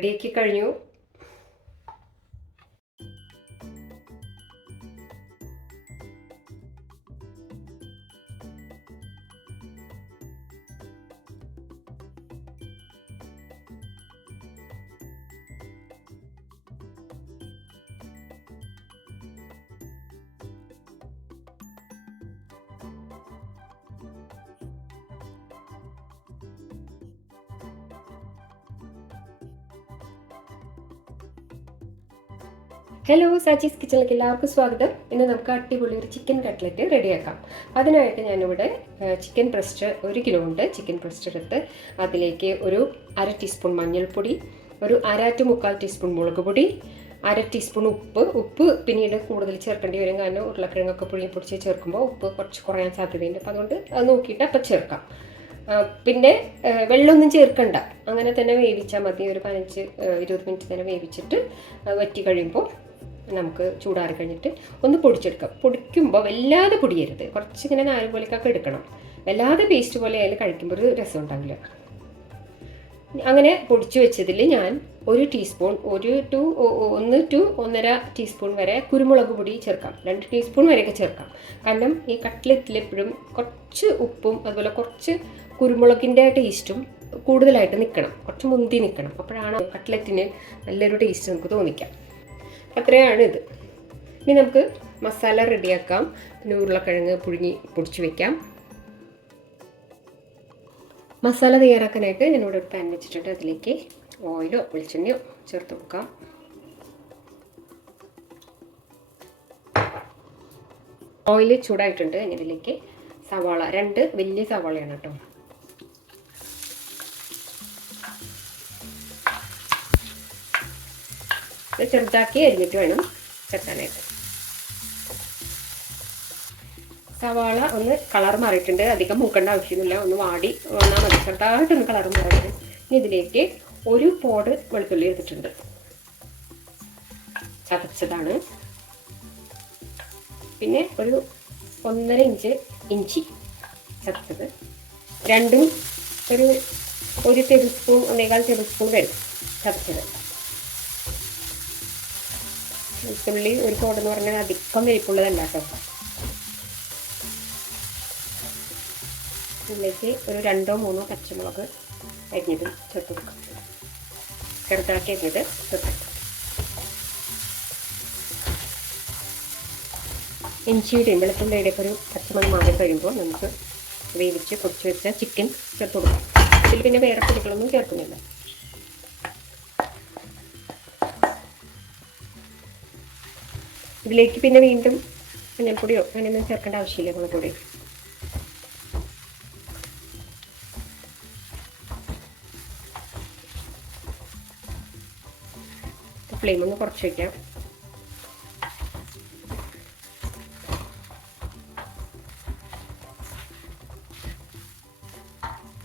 റെഡിയാക്കി കഴിഞ്ഞു. ഹലോ സാജീസ് കിച്ചണിലേക്ക് എല്ലാവർക്കും സ്വാഗതം. ഇന്ന് നമുക്ക് അടിപൊളി ഒരു ചിക്കൻ കട്ട്ലറ്റ് റെഡിയാക്കാം. അതിനായിട്ട് ഞാനിവിടെ ചിക്കൻ ബ്രസ്റ്റ് ഒരു കിലോ ഉണ്ട്. ചിക്കൻ ബ്രസ്റ്റ് എടുത്ത് അതിലേക്ക് ഒരു അര ടീസ്പൂൺ മഞ്ഞൾപ്പൊടി ഒരു അര ടു മുക്കാൽ ടീസ്പൂൺ മുളക് പൊടി അര ടീസ്പൂൺ ഉപ്പ്. ഉപ്പ് പിന്നീട് കൂടുതൽ ചേർക്കേണ്ടി വരും. കാരണം ഉരുളക്കിഴങ്ങൊക്കെ പുഴുങ്ങി പൊടിച്ച് ചേർക്കുമ്പോൾ ഉപ്പ് കുറച്ച് കുറയാൻ സാധ്യതയുണ്ട്. അപ്പോൾ അതുകൊണ്ട് അത് നോക്കിയിട്ട് അപ്പം ചേർക്കാം. പിന്നെ വെള്ളമൊന്നും ചേർക്കണ്ട. അങ്ങനെ തന്നെ വേവിച്ചാൽ മതി. ഒരു പതിനഞ്ച് ഇരുപത് മിനിറ്റ് തന്നെ വേവിച്ചിട്ട് വറ്റി കഴിയുമ്പോൾ നമുക്ക് ചൂടാറി കഴിഞ്ഞിട്ട് ഒന്ന് പൊടിച്ചെടുക്കാം. പൊടിക്കുമ്പോൾ വല്ലാതെ പൊടിയരുത്. കുറച്ചിങ്ങനെ നാല് പോലെയൊക്കെ എടുക്കണം. വല്ലാതെ പേസ്റ്റ് പോലെ ആയാലും കഴിക്കുമ്പോൾ ഒരു രസം ഉണ്ടാവില്ല. അങ്ങനെ പൊടിച്ചു വെച്ചതിൽ ഞാൻ ഒരു ടീസ്പൂൺ ഒരു ടു ഒന്ന് ടു ഒന്നര ടീസ്പൂൺ വരെ കുരുമുളക് പൊടി ചേർക്കാം. രണ്ട് ടീസ്പൂൺ വരെയൊക്കെ ചേർക്കാം. കാരണം ഈ കട്ട്ലറ്റിൽ എപ്പോഴും കുറച്ച് ഉപ്പും അതുപോലെ കുറച്ച് കുരുമുളകിന്റെ ടേസ്റ്റും കൂടുതലായിട്ട് നിൽക്കണം. കുറച്ച് മുന്തി നിൽക്കണം. അപ്പോഴാണ് കട്ട്ലറ്റിന് നല്ലൊരു ടേസ്റ്റ് നമുക്ക് തോന്നിക്കാം അത്രയാണ് ഇത് ഇനി നമുക്ക് മസാല റെഡിയാക്കാം. പിന്നെ ഉരുളക്കിഴങ്ങ് പുഴുങ്ങി പൊടിച്ച് വെക്കാം. മസാല തയ്യാറാക്കാനായിട്ട് ഞാനിവിടെ ഒരു പാൻ വെച്ചിട്ടുണ്ട്. അതിലേക്ക് ഓയിലോ വെളിച്ചെണ്ണയോ ചേർത്ത് കൊടുക്കാം. ഓയിൽ ചൂടായിട്ടുണ്ട്. ഇനി ഇതിലേക്ക് സവാള രണ്ട് വലിയ സവാളയാണ് കേട്ടോ. ചെറുതാക്കി അരിഞ്ഞിട്ട് വേണം ചേർക്കാനായിട്ട് സവാള ഒന്ന് കളർ മാറിയിട്ടുണ്ട്. അധികം മൂക്കേണ്ട ആവശ്യമൊന്നുമില്ല ഒന്ന് വാടി വന്നാൽ മതി. ചെറുതായിട്ടൊന്ന് കളർ മാറിയിട്ട് ഇനി ഇതിലേക്ക് ഒരു പോട് വെളുത്തുള്ളി എടുത്തിട്ടുണ്ട്. ചതച്ചതാണ്. പിന്നെ ഒരു ഒന്നര ഇഞ്ച് ഇഞ്ചി ചതച്ചത്. രണ്ടും ഒരു ഒരു ടേബിൾ സ്പൂൺ ഒന്നേകാൽ ടേബിൾ സ്പൂൺ വരും ചതച്ചത്. വെളുത്തുള്ളി ഒരു പോടെന്ന് പറഞ്ഞാൽ അധികം വലിപ്പുള്ളതല്ല കേട്ടോ. ഇതിലേക്ക് ഒരു രണ്ടോ മൂന്നോ പച്ചമുളക് അരിഞ്ഞത് ചേർത്ത് കൊടുക്കാം. ചെറുതാക്കി അരിഞ്ഞത് ചേർത്ത് ഇഞ്ചിയുടെയും വെളുത്തുള്ളിയുടെ ഒക്കെ ഒരു പച്ചമുളക് മാറി കഴിയുമ്പോൾ നമുക്ക് വേവിച്ച് പൊടിച്ച് വെച്ച ചിക്കൻ ചേർത്ത് കൊടുക്കാം. ഇതിൽ പിന്നെ വേറെ പൊടികളൊന്നും ചേർക്കുന്നില്ല. ഇതിലേക്ക് പിന്നെ വീണ്ടും മഞ്ഞൾപ്പൊടിയോ അങ്ങനെയൊന്നും ചേർക്കേണ്ട ആവശ്യമില്ല മുളക് പൊടി ഫ്ലെയിം ഒന്ന് കുറച്ച് വയ്ക്കാം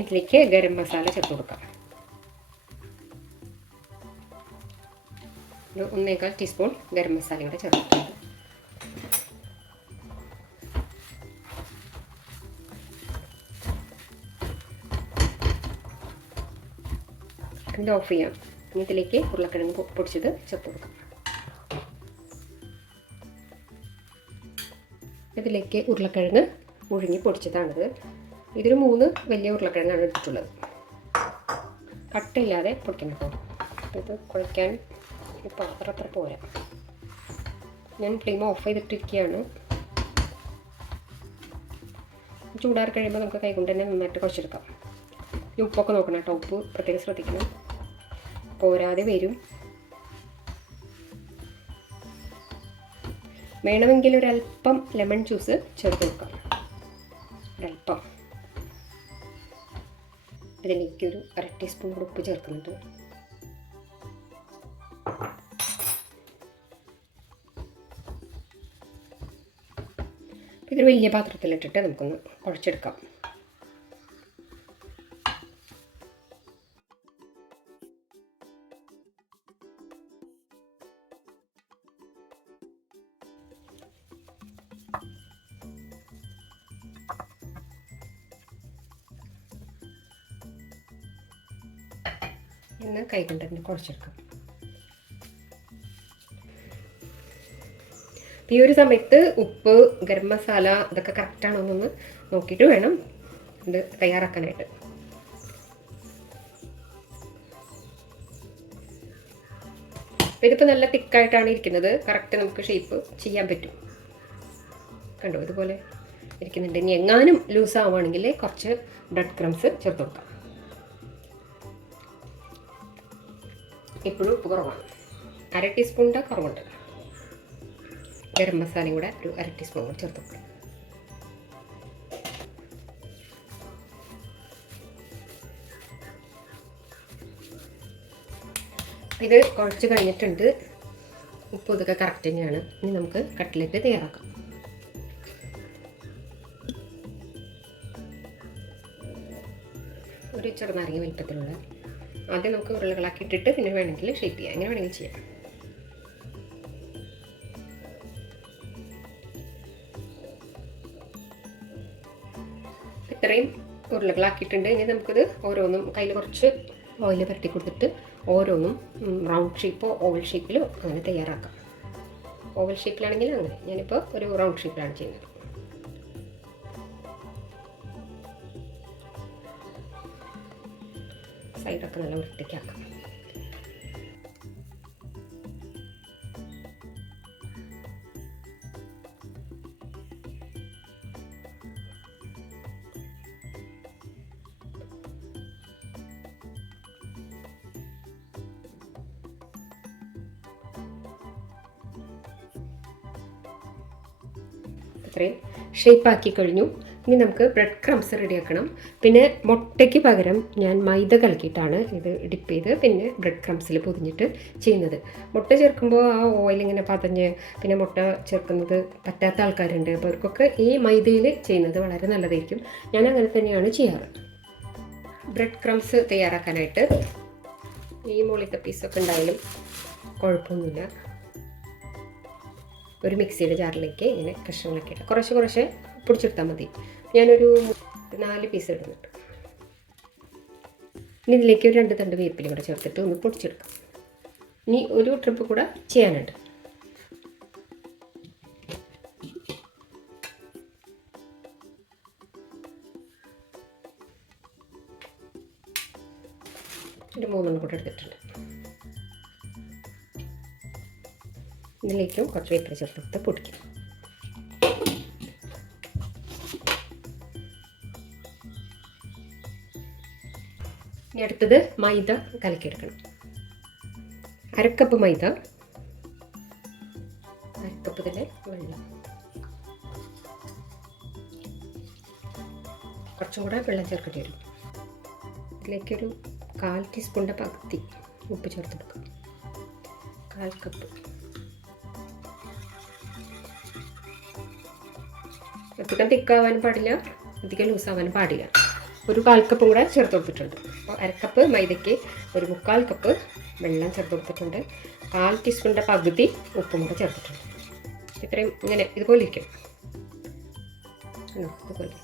ഇതിലേക്ക് ഗരം മസാല ചേർത്ത് കൊടുക്കാം. ഒരു ഒന്നേകാൽ ടീസ്പൂൺ ഗരം മസാല കൂടെ ചേർത്തിട്ടുണ്ട്. ഇത് ഓഫ് ചെയ്യാം. ഇനി ഇതിലേക്ക് ഉരുളക്കിഴങ്ങ് പൊടിച്ചത് ചേർത്ത് കൊടുക്കാം. ഇതിലേക്ക് ഉരുളക്കിഴങ്ങ് ഉഴുങ്ങി പൊടിച്ചതാണിത്. ഇതൊരു മൂന്ന് വലിയ ഉരുളക്കിഴങ്ങാണ് എടുത്തിട്ടുള്ളത്. കട്ടയില്ലാതെ പൊടിക്കണം കേട്ടോ. ഇത് കുഴയ്ക്കാൻ പാത്രം അത്ര പോരാ. ഞാൻ ഫ്ലെയിം ഓഫ് ചെയ്തിട്ടിരിക്കുകയാണ് ചൂടാറി കഴിയുമ്പോൾ നമുക്ക് കൈകൊണ്ട് തന്നെ നന്നായിട്ട് കുറച്ചെടുക്കാം ഈ ഉപ്പൊക്കെ നോക്കണം കേട്ടോ ഉപ്പ് പ്രത്യേകം ശ്രദ്ധിക്കണം. പോരാതെ വരും. വേണമെങ്കിൽ ഒരല്പം ലെമൺ ജ്യൂസ് ചേർത്ത് കൊടുക്കാം ഒരല്പം ഇതിലേക്ക് ഒരു അര ടീസ്പൂൺ ഉപ്പ് ചേർക്കുന്നുണ്ട്. ഇതൊരു വലിയ പാത്രത്തിലിട്ടിട്ട് നമുക്കൊന്ന് കുഴച്ചെടുക്കാം. എന്നാൽ കൈ തന്നെ കുഴച്ചെടുക്കാം. ഈ ഒരു സമയത്ത് ഉപ്പ് ഗരം മസാല ഇതൊക്കെ കറക്റ്റാണോ എന്നൊന്ന് നോക്കിയിട്ട് വേണം ഇത് തയ്യാറാക്കാനായിട്ട്. ഇതിപ്പോൾ നല്ല തിക്കായിട്ടാണ് ഇരിക്കുന്നത്. കറക്റ്റ് നമുക്ക് ഷേപ്പ് ചെയ്യാൻ പറ്റും. കണ്ടോ? ഇതുപോലെ ഇരിക്കുന്നുണ്ട്. ഇനി എങ്ങാനും ലൂസ് ആവുകയാണെങ്കിൽ കുറച്ച് ബ്രെഡ് ക്രംസ് ചേർത്ത് കൊടുക്കാം. ഇപ്പോഴും ഉപ്പ് കുറവാണ്. അര ടീസ്പൂണിന്റെ കുറവുണ്ട്. ഗരം മസാലയും കൂടെ ഒരു അര ടീസ്പൂൺ കൂടെ ചേർത്ത് കൊടുക്കാം ഇത് കുഴച്ച് കഴിഞ്ഞിട്ടുണ്ട്. ഉപ്പ് ഇതൊക്കെ കറക്റ്റ് തന്നെയാണ്. ഇനി നമുക്ക് കട്ട്ലറ്റ് തയ്യാറാക്കാം. ഒരു ചെറുനാരങ്ങ വലിപ്പത്തിലുള്ള ആദ്യം നമുക്ക് ഉരുളകളാക്കി ഇട്ടിട്ട് പിന്നെ വേണമെങ്കിൽ ഷേപ്പ് ചെയ്യാം. അങ്ങനെ വേണമെങ്കിൽ ചെയ്യാം. ഇത്രയും ഉരുളകളാക്കിയിട്ടുണ്ട്. ഇനി നമുക്കിത് ഓരോന്നും കയ്യിൽ കുറച്ച് ഓയിൽ പരട്ടി കൊടുത്തിട്ട് ഓരോന്നും റൗണ്ട് ഷേപ്പോ ഓവൽ ഷേപ്പിലോ അങ്ങനെ തയ്യാറാക്കാം. ഓവൽ ഷേപ്പിലാണെങ്കിൽ അങ്ങനെ. ഞാനിപ്പോൾ ഒരു റൗണ്ട് ഷേപ്പിലാണ് ചെയ്യുന്നത്. സൈഡൊക്കെ നല്ല വൃത്തിക്കാക്കാം. ഇത്രയും ഷേപ്പാക്കി കഴിഞ്ഞു. ഇനി നമുക്ക് ബ്രെഡ് ക്രംസ് റെഡിയാക്കണം. പിന്നെ മുട്ടയ്ക്ക് പകരം ഞാൻ മൈദ കലക്കിയിട്ടാണ് ഇത് ഡിപ്പ് ചെയ്ത് പിന്നെ ബ്രെഡ് ക്രംസിൽ പൊതിഞ്ഞിട്ട് ചെയ്യുന്നത്. മുട്ട ചേർക്കുമ്പോൾ ആ ഓയിൽ ഇങ്ങനെ പതഞ്ഞ് പിന്നെ മുട്ട ചേർക്കുന്നത് പറ്റാത്ത ആൾക്കാരുണ്ട്. അപ്പോൾ അവർക്കൊക്കെ ഈ മൈദയിൽ ചെയ്യുന്നത് വളരെ നല്ലതായിരിക്കും. ഞാൻ അങ്ങനെ തന്നെയാണ് ചെയ്യാറ്. ബ്രെഡ് ക്രംസ് തയ്യാറാക്കാനായിട്ട് ഈ മുകളിലത്തെ പീസൊക്കെ ഉണ്ടായാലും കുഴപ്പമൊന്നുമില്ല. ഒരു മിക്സിയുടെ ജാറിലേക്ക് ഇങ്ങനെ കഷ്ണങ്ങളൊക്കെ ഇട്ട് കുറച്ച് കുറച്ച് പൊടിച്ചെടുത്താൽ മതി. ഞാനൊരു നാല് പീസ് ഇടുന്നുണ്ട് ഇനി ഇതിലേക്ക് ഒരു രണ്ട് തണ്ട് വേപ്പിലും കൂടെ ചേർത്തിട്ട് ഒന്ന് പൊടിച്ചെടുക്കാം. ഇനി ഒരു ട്രിപ്പ് കൂടെ ചെയ്യാനുണ്ട്. ഒരു മൂന്നെണ്ണം കൂടെ എടുത്തിട്ടുണ്ട്. ഇതിലേക്കും കുറച്ച് വേപ്പില ചേർത്ത് പൊടിക്കും. ഇനി അടുത്തത് മൈദ കലക്കിയെടുക്കണം. അരക്കപ്പ് മൈദ. അരക്കപ്പ് തന്നെ വെള്ളം. കുറച്ചും കൂടെ വെള്ളം ചേർക്കേണ്ടി വരും. ഇതിലേക്കൊരു കാൽ ടീസ്പൂണിന്റെ പകുതി ഉപ്പ് ചേർത്ത് കൊടുക്കാം. കാൽ കപ്പ്. അധികം തിക്കാവാനും പാടില്ല അധികം ലൂസാവാനും പാടില്ല. ഒരു കാൽ കപ്പ് കൂടെ ചേർത്ത് കൊടുത്തിട്ടുണ്ട്. അപ്പോൾ അരക്കപ്പ് മൈദയ്ക്ക് ഒരു മുക്കാൽ കപ്പ് വെള്ളം ചേർത്ത് കൊടുത്തിട്ടുണ്ട്. കാൽ ടീസ്പൂണിന്റെ പകുതി ഉപ്പും കൂടെ ചേർത്തിട്ടുണ്ട് ഇത്രയും ഇങ്ങനെ ഇതുപോലെ ഇരിക്കും. ഇതുപോലെ.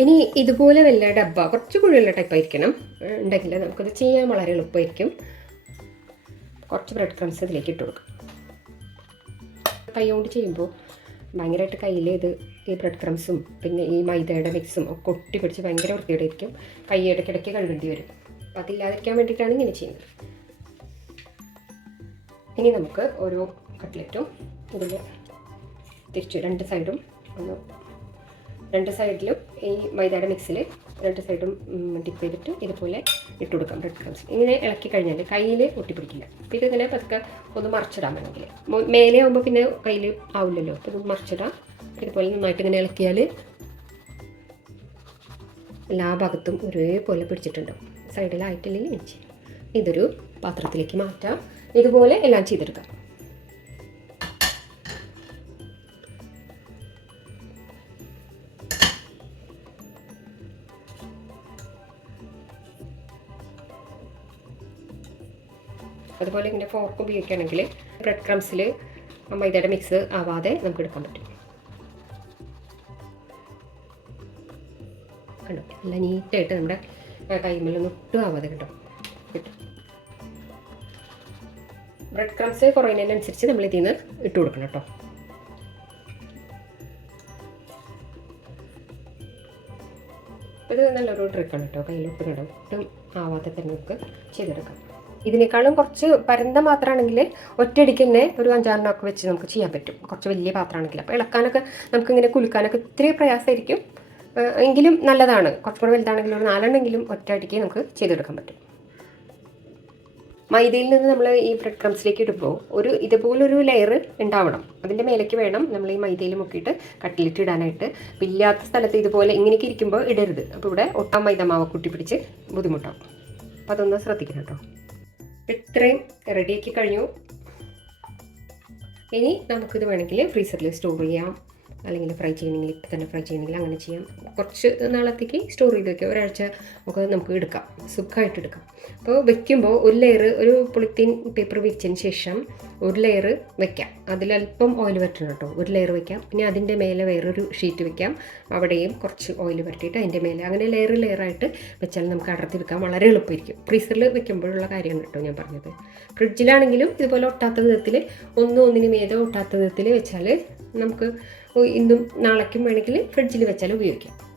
ഇനി ഇതുപോലെ വല്ല ഡബ്ബ കുറച്ച് കുഴിയുള്ള ടൈപ്പ് ആയിരിക്കണം. ഉണ്ടെങ്കിൽ നമുക്കത് ചെയ്യാൻ വളരെ എളുപ്പമായിരിക്കും. കുറച്ച് ബ്രെഡ് ക്രംസ് ഇതിലേക്ക് ഇട്ട് കൊടുക്കാം. കൈ കൊണ്ട് ചെയ്യുമ്പോൾ ഭയങ്കരമായിട്ട് കയ്യിൽ ഇത് ഈ ബ്രെഡ് ക്രംസും പിന്നെ ഈ മൈദയുടെ മിക്സും ഒക്കെ ഒട്ടി പിടിച്ച് ഭയങ്കര വൃത്തിയോടെയിരിക്കും കൈ ഇടയ്ക്കിടയ്ക്ക് കഴുകേണ്ടി വരും. അപ്പം അതില്ലാതിരിക്കാൻ വേണ്ടിയിട്ടാണ് ഇങ്ങനെ ചെയ്യുന്നത്. ഇനി നമുക്ക് ഓരോ കട്ട്ലറ്റും ഇതിൽ തിരിച്ച് രണ്ട് സൈഡും ഒന്ന് രണ്ട് സൈഡിലും ഈ മൈദയുടെ മിക്സിൽ രണ്ട് സൈഡും ഡിപ്പ് ചെയ്തിട്ട് ഇതുപോലെ ഇട്ട് കൊടുക്കാം. ബ്രെഡ് ക്രംസ് ഇങ്ങനെ ഇളക്കി കഴിഞ്ഞാൽ കയ്യിൽ ഒട്ടിപ്പിടിക്കില്ല അപ്പോൾ ഇങ്ങനെ പതുക്കെ ഒന്ന് മറിച്ചിടാൻ വേണമെങ്കിൽ മേലെ ആകുമ്പോൾ പിന്നെ കയ്യിൽ ആവില്ലല്ലോ. അപ്പോൾ ഇത് മറിച്ചിടാം. ഇതുപോലെ നന്നായിട്ട് ഇങ്ങനെ ഇളക്കിയാൽ എല്ലാ ഭാഗത്തും ഒരേപോലെ പിടിച്ചിട്ടുണ്ടാവും. സൈഡിലായിട്ടില്ലെങ്കിൽ ഇതൊരു പാത്രത്തിലേക്ക് മാറ്റാം. ഇതുപോലെ എല്ലാം ചെയ്തെടുക്കാം. അതുപോലെ ഇങ്ങനെ ഫോർക്ക് ഉപയോഗിക്കുകയാണെങ്കിൽ ബ്രെഡ് ക്രംസിൽ മൈദയുടെ മിക്സ് ആവാതെ നമുക്ക് എടുക്കാൻ പറ്റും. കണ്ടു? നല്ല നീറ്റായിട്ട് നമ്മുടെ കൈമലൊന്നും ഒട്ടും ആവാതെ കിട്ടും കിട്ടും. ബ്രെഡ് ക്രംസ് കുറയുന്നതിനനുസരിച്ച് നമ്മൾ ഇതിൽ നിന്ന് ഇട്ട് കൊടുക്കണം കേട്ടോ. ഇത് നല്ലൊരു ട്രിക്കാണ് കേട്ടോ. കയ്യിലിട്ട് കിടും ഒട്ടും ആവാത്ത തന്നെ നമുക്ക് ചെയ്തെടുക്കാം. ഇതിനേക്കാളും കുറച്ച് പരന്ത പാത്രമാണെങ്കിൽ ഒറ്റയടിക്ക് തന്നെ ഒരു അഞ്ചാറിനൊക്കെ വെച്ച് നമുക്ക് ചെയ്യാൻ പറ്റും. കുറച്ച് വലിയ പാത്രമാണെങ്കിൽ. അപ്പോൾ ഇളക്കാനൊക്കെ നമുക്കിങ്ങനെ കുലുക്കാനൊക്കെ ഇത്തിരി പ്രയാസമായിരിക്കും. എങ്കിലും നല്ലതാണ്. കുറച്ചും കൂടെ വലുതാണെങ്കിലും ഒരു നാലെണ്ണെങ്കിലും ഒറ്റയടിക്ക് നമുക്ക് ചെയ്തെടുക്കാൻ പറ്റും. മൈദയിൽ നിന്ന് നമ്മൾ ഈ ബ്രെഡ് ക്രംസിലേക്ക് ഇടുമ്പോൾ ഒരു ഇതുപോലൊരു ലെയർ ഉണ്ടാവണം. അതിന്റെ മേലേക്ക് വേണം നമ്മൾ ഈ മൈദയിൽ മുക്കിയിട്ട് കട്ടിലിട്ട് ഇടാനായിട്ട്. ഇല്ലാത്ത സ്ഥലത്ത് ഇതുപോലെ ഇങ്ങനെയൊക്കെ ഇരിക്കുമ്പോൾ ഇടരുത്. അപ്പോൾ ഇവിടെ ഒട്ടാം മൈദ മാവ് കുട്ടി പിടിച്ച് ബുദ്ധിമുട്ടാവും. അപ്പോൾ അതൊന്ന് ശ്രദ്ധിക്കണം കേട്ടോ. ഇത്രയും റെഡിയാക്കി കഴിഞ്ഞു. ഇനി നമുക്കിത് വേണമെങ്കിൽ ഫ്രീസറിൽ സ്റ്റോർ ചെയ്യാം. അല്ലെങ്കിൽ ഫ്രൈ ചെയ്യണമെങ്കിൽ ഇപ്പം തന്നെ ഫ്രൈ ചെയ്യണമെങ്കിൽ അങ്ങനെ ചെയ്യാം. കുറച്ച് നാളത്തേക്ക് സ്റ്റോർ ചെയ്ത് വെക്കുക ഒരാഴ്ച നമുക്ക് നമുക്ക് എടുക്കാം. സുഖമായിട്ട് എടുക്കാം. അപ്പോൾ വെക്കുമ്പോൾ ഒരു ലെയർ ഒരു പൊളിത്തീൻ പേപ്പർ വിരിച്ചതിന് ശേഷം ഒരു ലെയർ വെക്കാം. അതിലല്പം ഓയിൽ വരട്ടണം കേട്ടോ. ഒരു ലെയർ വെക്കാം. പിന്നെ അതിന്റെ മേലെ വേറൊരു ഷീറ്റ് വെക്കാം. അവിടെയും കുറച്ച് ഓയിൽ വരട്ടിയിട്ട് അതിന്റെ മേലെ അങ്ങനെ ലെയർ ലെയറായിട്ട് വെച്ചാൽ നമുക്ക് അടർത്തി വെക്കാൻ വളരെ എളുപ്പമായിരിക്കും. ഫ്രീസറിൽ വെക്കുമ്പോഴുള്ള കാര്യമാണ് കേട്ടോ ഞാൻ പറഞ്ഞത്. ഫ്രിഡ്ജിലാണെങ്കിലും ഇതുപോലെ ഒട്ടാത്ത വിധത്തിൽ ഒന്നും ഒന്നിന് മേലെ ഒട്ടാത്ത വിധത്തിൽ വെച്ചാൽ നമുക്ക് ഇന്നും നാളേക്കും വേണമെങ്കിൽ ഫ്രിഡ്ജിൽ വെച്ചാലും ഉപയോഗിക്കാം.